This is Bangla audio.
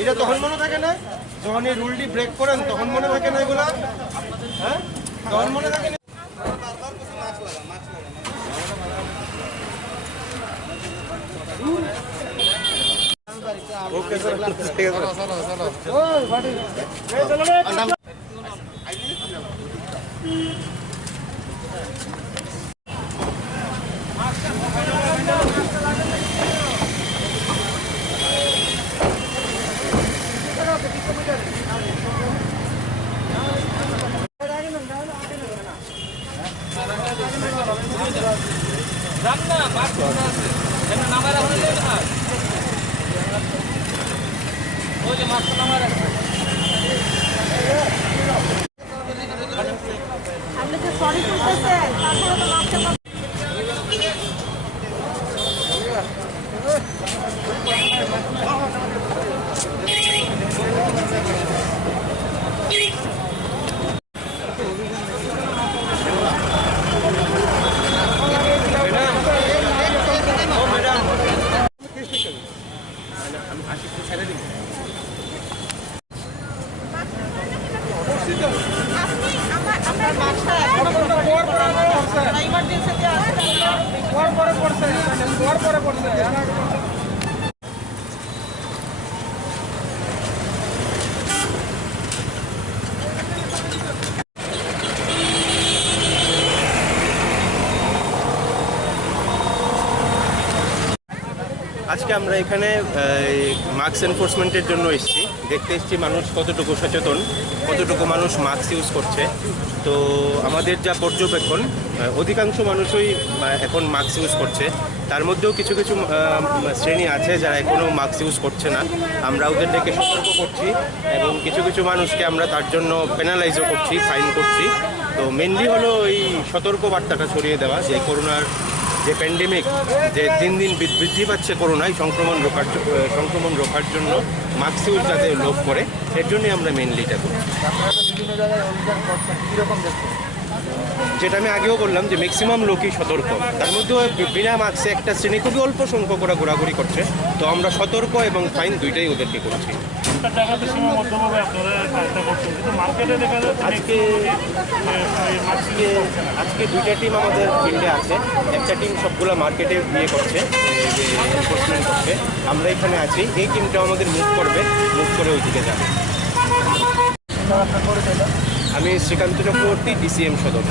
এটা তখন মনে থাকে না যখন এই রুলটি ব্রেক করেন তখন মনে থাকে না এগুলা, হ্যাঁ তখন মনে থাকে না। ওকে স্যার, ঠিক আছে। আপনি যে সরি করতেছেন তারপরে তো মাপতে আজকে আমরা এখানে মাস্ক এনফোর্সমেন্টের জন্য এসেছি, দেখতে এসেছি মানুষ কতটুকু সচেতন, কতটুকু মানুষ মাস্ক ইউজ করছে। তো আমাদের যা পর্যবেক্ষণ, অধিকাংশ মানুষই এখন মাস্ক ইউজ করছে। তার মধ্যেও কিছু কিছু শ্রেণী আছে যারা এখনও মাস্ক ইউজ করছে না। আমরা ওদের ডেকে সতর্ক করছি এবং কিছু কিছু মানুষকে আমরা তার জন্য পেনালাইজও করছি, ফাইন করছি। তো মেনলি হলো এই সতর্ক বার্তাটা ছড়িয়ে দেওয়া যে করোনার যে প্যান্ডেমিক যে দিন দিন বৃদ্ধি পাচ্ছে, করোনায় সংক্রমণ রোখার জন্য মাস্ক ইউজ যাতে লোক করে, এর জন্যই আমরা মেনলি এটা করছি। যেটা আমি আগেও বললাম যে ম্যাক্সিমাম লোকই সতর্ক, তার মধ্যেও বিনা মাস্কে একটা শ্রেণী খুবই অল্প সংখ্যক ওরা ঘোরাঘুরি করছে। তো আমরা সতর্ক এবং ফাইন দুইটাই ওদেরকে করছি। আজকে দুইটা টিম আমাদের ফিল্ডে আছে, একটা টিম সবগুলো মার্কেটে গিয়ে করছে, এনফোর্সমেন্ট করছে। আমরা এখানে আছি, এই টিমটাও আমাদের মুভ করে ওইদিকে যাবে। আমি শ্রীকান্ত চক্রবর্তী, ডিসিএম সদর।